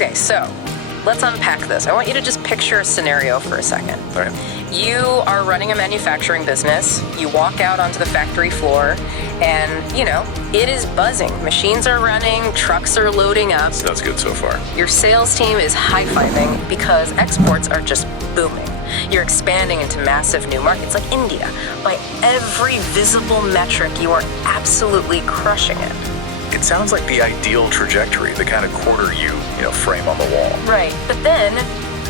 Okay, so let's unpack this. I want you to just picture a scenario for a second. All right. You are running a manufacturing business. You walk out onto the factory floor and, it is buzzing. Machines are running, trucks are loading up. Sounds good so far. Your sales team is high-fiving because exports are just booming. You're expanding into massive new markets like India. By every visible metric, you are absolutely crushing it. It sounds like the ideal trajectory, the kind of quarter you frame on the wall. Right, but then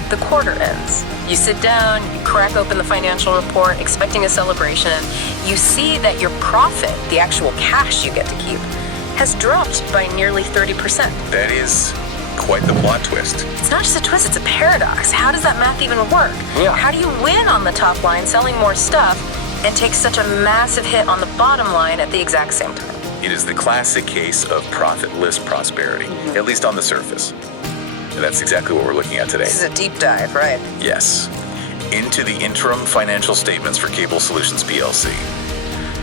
the quarter ends. You sit down, you crack open the financial report, expecting a celebration. You see that your profit, the actual cash you get to keep, has dropped by nearly 30%. That is quite the plot twist. It's not just a twist, it's a paradox. How does that math even work? Yeah. How do you win on the top line selling more stuff and take such a massive hit on the bottom line at the exact same time? It is the classic case of profitless prosperity, at least on the surface. And that's exactly what we're looking at today. This is a deep dive, right? Yes. Into the interim financial statements for Cable Solutions PLC.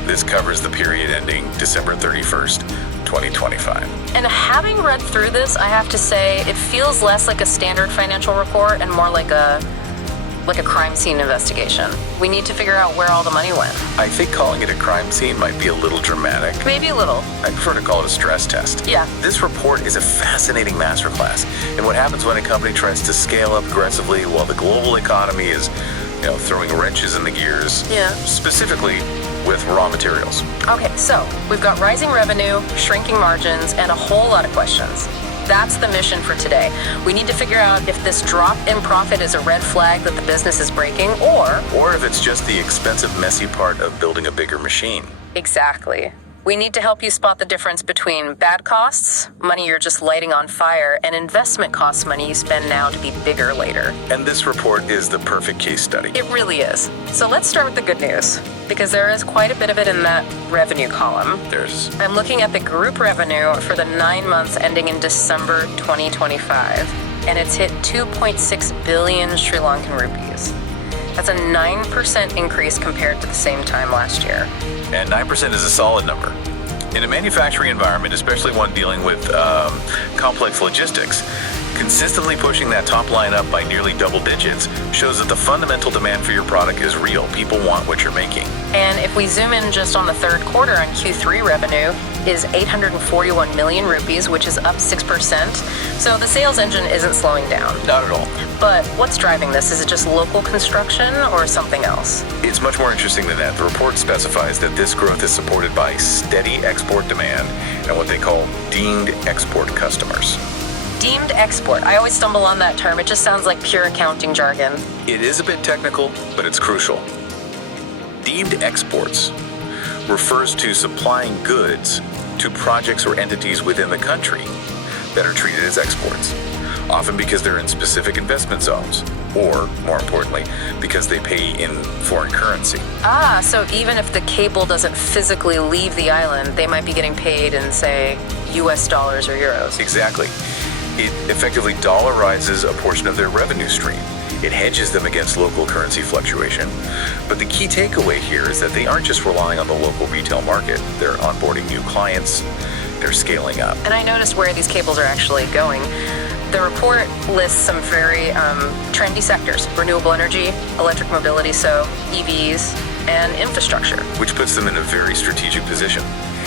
This covers the period ending December 31st, 2025. And having read through this, I have to say, it feels less like a standard financial report and more like a crime scene investigation. We need to figure out where all the money went. I think calling it a crime scene might be a little dramatic. Maybe a little. I prefer to call it a stress test. Yeah. This report is a fascinating masterclass in what happens when a company tries to scale up aggressively while the global economy is, throwing wrenches in the gears. Yeah. Specifically with raw materials. Okay, so we've got rising revenue, shrinking margins, and a whole lot of questions. That's the mission for today. We need to figure out if this drop in profit is a red flag that the business is breaking, or if it's just the expensive, messy part of building a bigger machine. Exactly. We need to help you spot the difference between bad costs, money you're just lighting on fire, and investment costs, money you spend now to be bigger later. And this report is the perfect case study. It really is. So let's start with the good news, because there is quite a bit of it in that revenue column. I'm looking at the group revenue for the 9 months ending in December 2025, and it's hit 2.6 billion Sri Lankan rupees. That's a 9% increase compared to the same time last year. And 9% is a solid number. In a manufacturing environment, especially one dealing with complex logistics, consistently pushing that top line up by nearly double digits shows that the fundamental demand for your product is real. People want what you're making. And if we zoom in just on the third quarter, on Q3 revenue is 841 million rupees, which is up 6%. So the sales engine isn't slowing down. Not at all. But what's driving this? Is it just local construction or something else? It's much more interesting than that. The report specifies that this growth is supported by steady export demand and what they call deemed export customers. Deemed export. I always stumble on that term. It just sounds like pure accounting jargon. It is a bit technical, but it's crucial. Deemed exports refers to supplying goods to projects or entities within the country that are treated as exports, often because they're in specific investment zones, or, more importantly, because they pay in foreign currency. So even if the cable doesn't physically leave the island, they might be getting paid in, say, US dollars or euros. Exactly. It effectively dollarizes a portion of their revenue stream. It hedges them against local currency fluctuation. But the key takeaway here is that they aren't just relying on the local retail market. They're onboarding new clients. They're scaling up. And I noticed where these cables are actually going. The report lists some very trendy sectors: renewable energy, electric mobility, so EVs, and infrastructure. Which puts them in a very strategic position.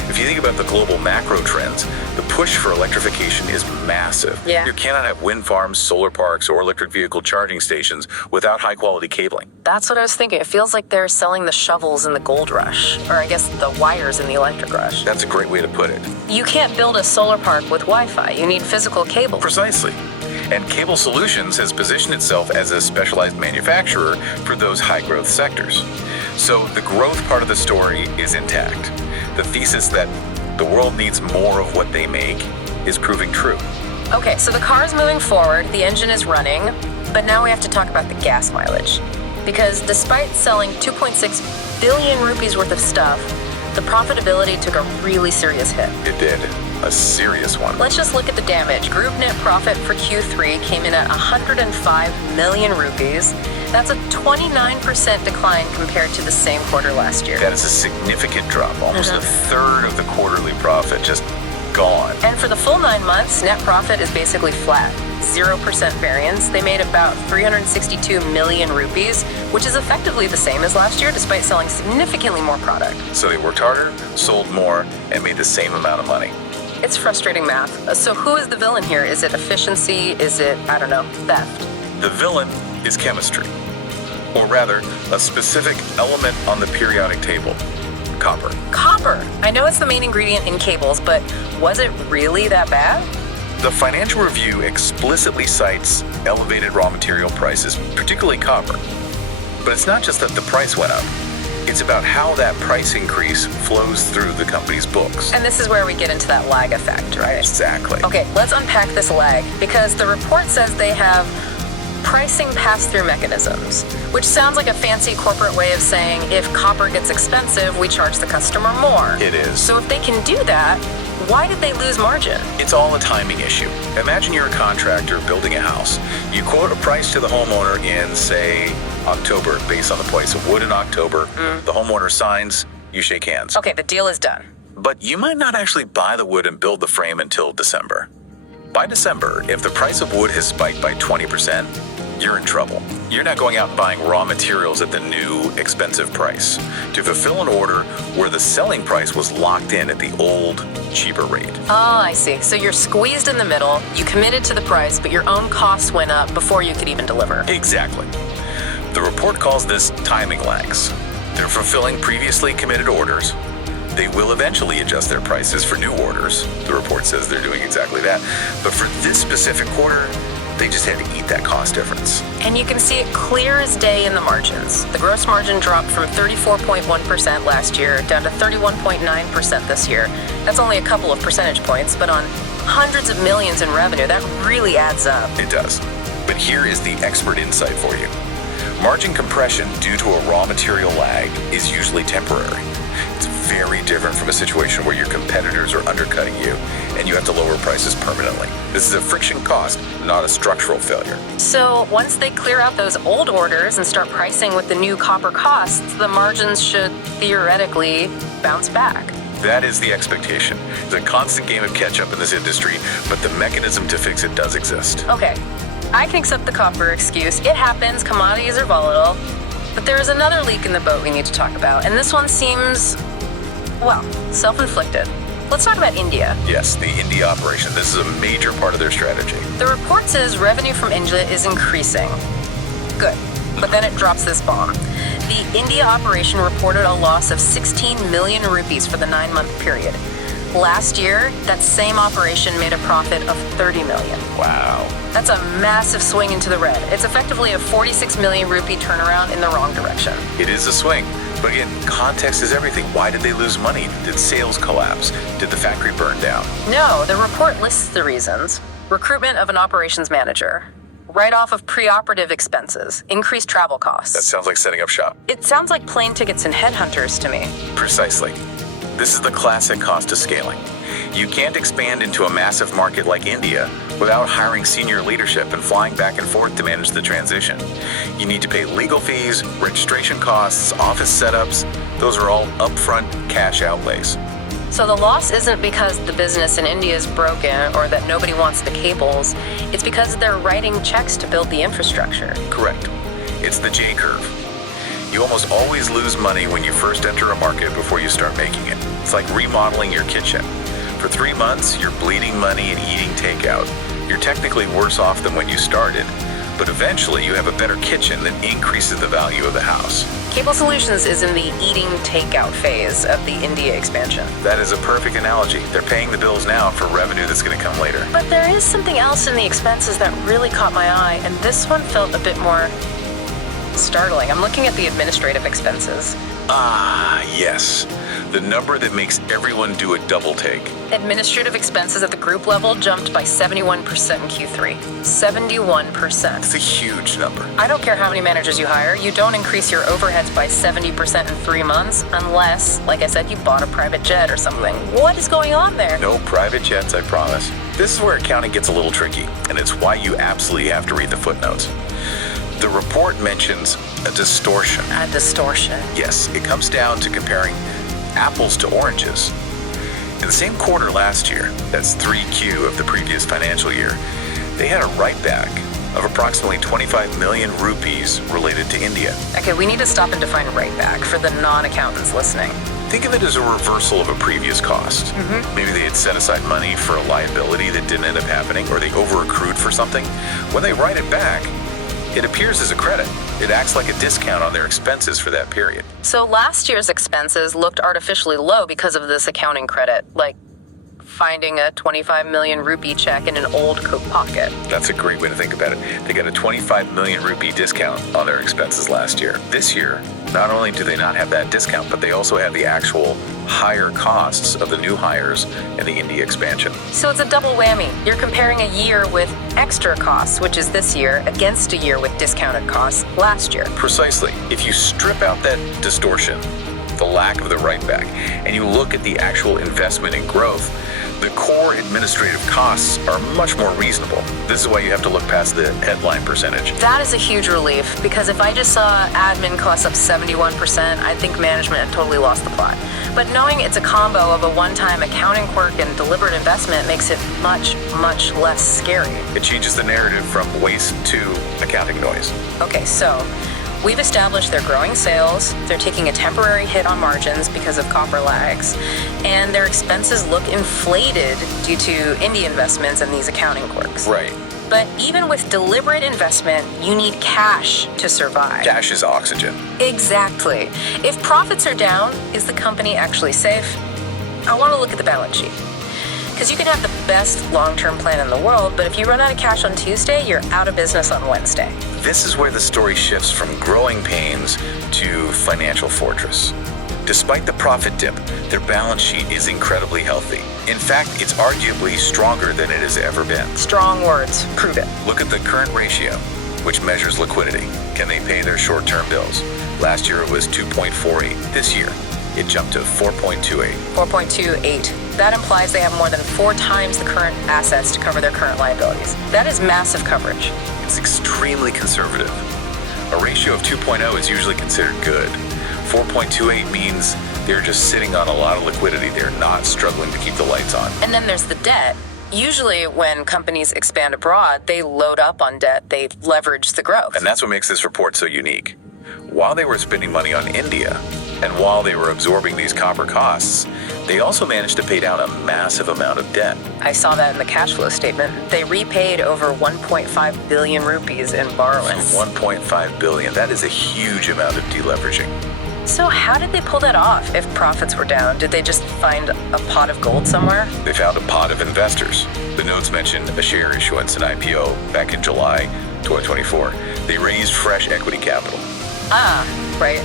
If you think about the global macro trends, the push for electrification is massive. Yeah. You cannot have wind farms, solar parks, or electric vehicle charging stations without high-quality cabling. That's what I was thinking. It feels like they're selling the shovels in the gold rush, or I guess the wires in the electric rush. That's a great way to put it. You can't build a solar park with Wi-Fi. You need physical cable. Precisely. And Cable Solutions has positioned itself as a specialized manufacturer for those high-growth sectors. So the growth part of the story is intact. The thesis that the world needs more of what they make is proving true. Okay, so the car is moving forward, the engine is running, but now we have to talk about the gas mileage. Because despite selling 2.6 billion rupees worth of stuff, the profitability took a really serious hit. It did. A serious one. Let's just look at the damage. Group net profit for Q3 came in at 105 million rupees. That's a 29% decline compared to the same quarter last year. That is a significant drop. Almost a third of the quarterly profit just gone. And for the full 9 months, net profit is basically flat. 0% variance. They made about 362 million rupees, which is effectively the same as last year, despite selling significantly more product. So they worked harder, sold more, and made the same amount of money. It's frustrating math. So who is the villain here? Is it efficiency? Is it, I don't know, theft? The villain is chemistry, or rather, a specific element on the periodic table, copper. Copper! I know it's the main ingredient in cables, but was it really that bad? The Financial Review explicitly cites elevated raw material prices, particularly copper. But it's not just that the price went up. It's about how that price increase flows through the company's books. And this is where we get into that lag effect, right? Exactly. Okay, let's unpack this lag, because the report says they have pricing pass-through mechanisms, which sounds like a fancy corporate way of saying if copper gets expensive, we charge the customer more. It is. So if they can do that, why did they lose margin? It's all a timing issue. Imagine you're a contractor building a house. You quote a price to the homeowner in, say, October, based on the price of wood in October. The homeowner signs, you shake hands. Okay, the deal is done. But you might not actually buy the wood and build the frame until December. By December, if the price of wood has spiked by 20%, you're in trouble. You're not going out and buying raw materials at the new expensive price to fulfill an order where the selling price was locked in at the old, cheaper rate. Oh, I see. So you're squeezed in the middle, you committed to the price, but your own costs went up before you could even deliver. Exactly. The report calls this timing lags. They're fulfilling previously committed orders. They will eventually adjust their prices for new orders. The report says they're doing exactly that. But for this specific quarter, they just had to eat that cost difference. And you can see it clear as day in the margins. The gross margin dropped from 34.1% last year down to 31.9% this year. That's only a couple of percentage points, but on hundreds of millions in revenue, that really adds up. It does. But here is the expert insight for you. Margin compression due to a raw material lag is usually temporary. It's very different from a situation where your competitors are undercutting you and you have to lower prices permanently. This is a friction cost, not a structural failure. So once they clear out those old orders and start pricing with the new copper costs, the margins should theoretically bounce back. That is the expectation. It's a constant game of catch-up in this industry, but the mechanism to fix it does exist. Okay, I can accept the copper excuse. It happens, commodities are volatile. But there is another leak in the boat we need to talk about, and this one seems, well, self-inflicted. Let's talk about India. Yes, the India operation. This is a major part of their strategy. The report says revenue from India is increasing. Good. But then it drops this bomb. The India operation reported a loss of 16 million rupees for the 9-month period. Last year, that same operation made a profit of 30 million. Wow. That's a massive swing into the red. It's effectively a 46 million rupee turnaround in the wrong direction. It is a swing. But again, context is everything. Why did they lose money? Did sales collapse? Did the factory burn down? No, the report lists the reasons. Recruitment of an operations manager, write-off of pre-operative expenses, increased travel costs. That sounds like setting up shop. It sounds like plane tickets and headhunters to me. Precisely. This is the classic cost of scaling. You can't expand into a massive market like India without hiring senior leadership and flying back and forth to manage the transition. You need to pay legal fees, registration costs, office setups. Those are all upfront cash outlays. So the loss isn't because the business in India is broken or that nobody wants the cables. It's because they're writing checks to build the infrastructure. Correct. It's the J curve. You almost always lose money when you first enter a market before you start making it. It's like remodeling your kitchen. For 3 months, you're bleeding money and eating takeout. You're technically worse off than when you started, but eventually you have a better kitchen that increases the value of the house. Cable Solutions is in the eating takeout phase of the India expansion. That is a perfect analogy. They're paying the bills now for revenue that's going to come later. But there is something else in the expenses that really caught my eye, and this one felt a bit more startling. I'm looking at the administrative expenses. Ah, yes. The number that makes everyone do a double take. Administrative expenses at the group level jumped by 71% in Q3. 71%. It's a huge number. I don't care how many managers you hire, you don't increase your overheads by 70% in 3 months unless, like I said, you bought a private jet or something. What is going on there? No private jets, I promise. This is where accounting gets a little tricky, and it's why you absolutely have to read the footnotes. The report mentions a distortion. A distortion. Yes, it comes down to comparing apples to oranges. In the same quarter last year, that's 3Q of the previous financial year, they had a write-back of approximately 25 million rupees related to India. Okay, we need to stop and define right back for the non-accountants listening. Think of it as a reversal of a previous cost. Maybe they had set aside money for a liability that didn't end up happening, or they over-accrued for something. When they write it back, it appears as a credit. It acts like a discount on their expenses for that period. So last year's expenses looked artificially low because of this accounting credit, like finding a 25 million rupee check in an old coat pocket. That's a great way to think about it. They got a 25 million rupee discount on their expenses last year. This year, not only do they not have that discount, but they also have the actual higher costs of the new hires and the India expansion. So it's a double whammy. You're comparing a year with extra costs, which is this year, against a year with discounted costs last year. Precisely. If you strip out that distortion, the lack of the write back, and you look at the actual investment in growth, the core administrative costs are much more reasonable. This is why you have to look past the headline percentage. That is a huge relief, because if I just saw admin costs up 71%, I think management had totally lost the plot. But knowing it's a combo of a one-time accounting quirk and deliberate investment makes it much, much less scary. It changes the narrative from waste to accounting noise. Okay, so we've established they're growing sales, they're taking a temporary hit on margins because of copper lags, and their expenses look inflated due to India investments and these accounting quirks. Right. But even with deliberate investment, you need cash to survive. Cash is oxygen. Exactly. If profits are down, is the company actually safe? I want to look at the balance sheet. Because you can have the best long-term plan in the world, but if you run out of cash on Tuesday, you're out of business on Wednesday. This is where the story shifts from growing pains to financial fortress. Despite the profit dip, their balance sheet is incredibly healthy. In fact, it's arguably stronger than it has ever been. Strong words. Prove it. Look at the current ratio, which measures liquidity. Can they pay their short-term bills? Last year it was 2.48. This year, it jumped to 4.28. 4.28. That implies they have more than 4 times the current assets to cover their current liabilities. That is massive coverage. It's extremely conservative. A ratio of 2.0 is usually considered good. 4.28 means they're just sitting on a lot of liquidity. They're not struggling to keep the lights on. And then there's the debt. Usually when companies expand abroad, they load up on debt, they leverage the growth. And that's what makes this report so unique. While they were spending money on India, and while they were absorbing these copper costs, they also managed to pay down a massive amount of debt. I saw that in the cash flow statement. They repaid over 1.5 billion rupees in borrowings. So 1.5 billion, that is a huge amount of deleveraging. So how did they pull that off if profits were down? Did they just find a pot of gold somewhere? They found a pot of investors. The notes mentioned a share issuance, an IPO, back in July 2024. They raised fresh equity capital. Right.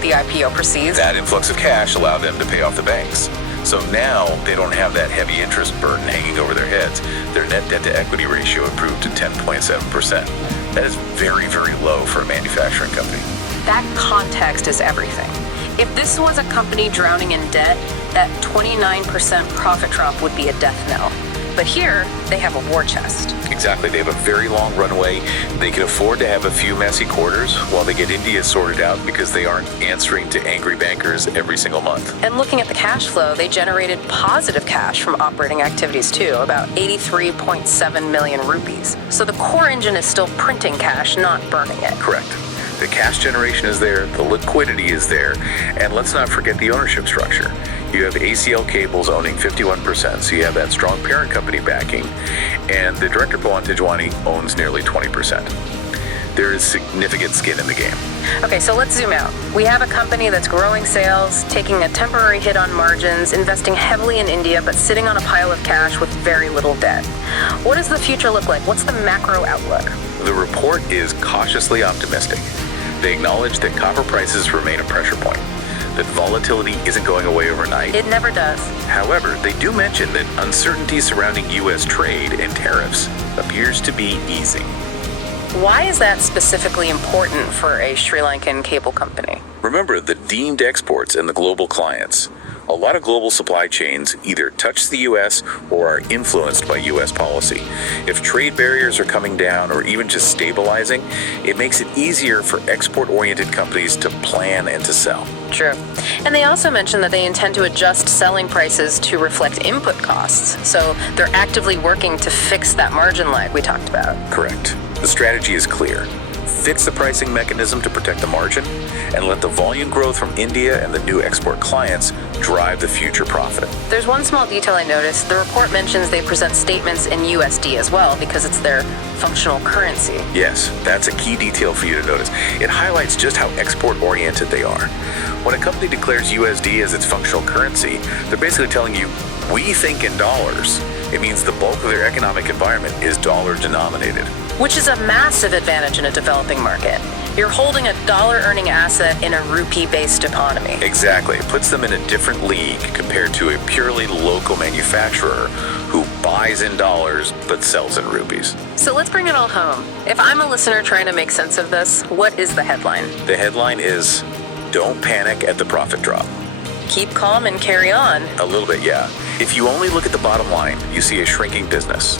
The IPO proceeds. That influx of cash allowed them to pay off the banks. So now they don't have that heavy interest burden hanging over their heads. Their net debt to equity ratio improved to 10.7%. That is very, very low for a manufacturing company. That context is everything. If this was a company drowning in debt, that 29% profit drop would be a death knell. But here, they have a war chest. Exactly. They have a very long runway. They can afford to have a few messy quarters while they get India sorted out because they aren't answering to angry bankers every single month. And looking at the cash flow, they generated positive cash from operating activities too, about 83.7 million rupees. So the core engine is still printing cash, not burning it. Correct. The cash generation is there, the liquidity is there, and let's not forget the ownership structure. You have ACL Cables owning 51%, so you have that strong parent company backing, and the director Pawan Tejwani owns nearly 20%. There is significant skin in the game. Okay, so let's zoom out. We have a company that's growing sales, taking a temporary hit on margins, investing heavily in India, but sitting on a pile of cash with very little debt. What does the future look like? What's the macro outlook? The report is cautiously optimistic. They acknowledge that copper prices remain a pressure point, that volatility isn't going away overnight. It never does. However, they do mention that uncertainty surrounding U.S. trade and tariffs appears to be easing. Why is that specifically important for a Sri Lankan cable company? Remember the deemed exports and the global clients. A lot of global supply chains either touch the U.S. or are influenced by U.S. policy. If trade barriers are coming down or even just stabilizing, it makes it easier for export-oriented companies to plan and to sell. True. And they also mentioned that they intend to adjust selling prices to reflect input costs. So they're actively working to fix that margin lag we talked about. Correct. The strategy is clear. Fix the pricing mechanism to protect the margin, and let the volume growth from India and the new export clients drive the future profit. There's one small detail I noticed. The report mentions they present statements in USD as well because it's their functional currency. Yes, that's a key detail for you to notice. It highlights just how export-oriented they are. When a company declares USD as its functional currency, they're basically telling you, we think in dollars. It means the bulk of their economic environment is dollar-denominated. Which is a massive advantage in a developing market. You're holding a dollar-earning asset in a rupee-based economy. Exactly. It puts them in a different league compared to a purely local manufacturer who buys in dollars but sells in rupees. So let's bring it all home. If I'm a listener trying to make sense of this, what is the headline? The headline is, don't panic at the profit drop. Keep calm and carry on. A little bit, yeah. If you only look at the bottom line, you see a shrinking business.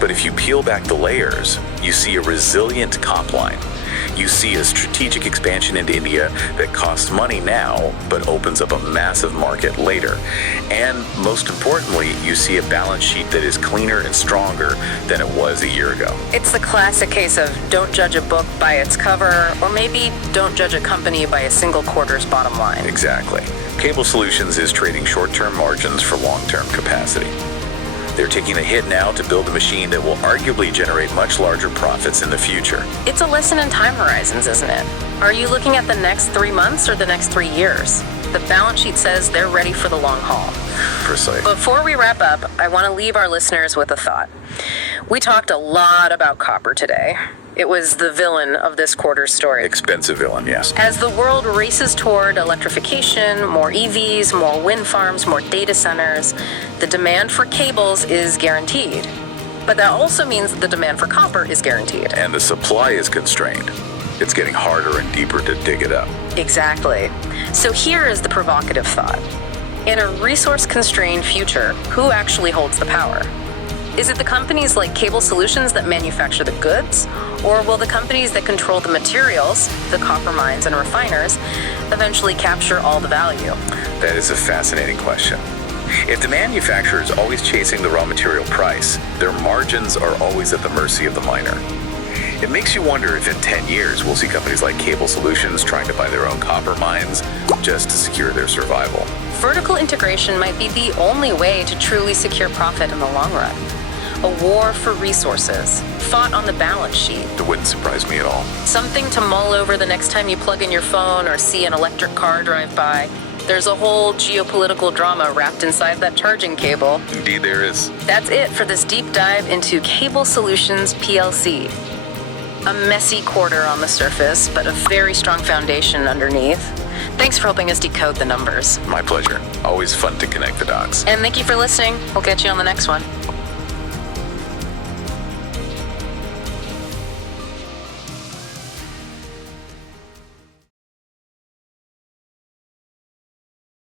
But if you peel back the layers, you see a resilient top line. You see a strategic expansion into India that costs money now, but opens up a massive market later. And most importantly, you see a balance sheet that is cleaner and stronger than it was a year ago. It's the classic case of don't judge a book by its cover, or maybe don't judge a company by a single quarter's bottom line. Exactly. Cable Solutions is trading short-term margins for long-term capacity. They're taking a hit now to build a machine that will arguably generate much larger profits in the future. It's a lesson in time horizons, isn't it? Are you looking at the next 3 months or the next 3 years? The balance sheet says they're ready for the long haul. Precisely. Before we wrap up, I want to leave our listeners with a thought. We talked a lot about copper today. It was the villain of this quarter's story. Expensive villain, yes. As the world races toward electrification, more EVs, more wind farms, more data centers, the demand for cables is guaranteed. But that also means that the demand for copper is guaranteed. And the supply is constrained. It's getting harder and deeper to dig it up. Exactly. So here is the provocative thought. In a resource-constrained future, who actually holds the power? Is it the companies like Cable Solutions that manufacture the goods? Or will the companies that control the materials, the copper mines and refiners, eventually capture all the value? That is a fascinating question. If the manufacturer is always chasing the raw material price, their margins are always at the mercy of the miner. It makes you wonder if in 10 years we'll see companies like Cable Solutions trying to buy their own copper mines just to secure their survival. Vertical integration might be the only way to truly secure profit in the long run. A war for resources, fought on the balance sheet. It wouldn't surprise me at all. Something to mull over the next time you plug in your phone or see an electric car drive by. There's a whole geopolitical drama wrapped inside that charging cable. Indeed there is. That's it for this deep dive into Cable Solutions PLC. A messy quarter on the surface, but a very strong foundation underneath. Thanks for helping us decode the numbers. My pleasure. Always fun to connect the dots. And thank you for listening. We'll catch you on the next one.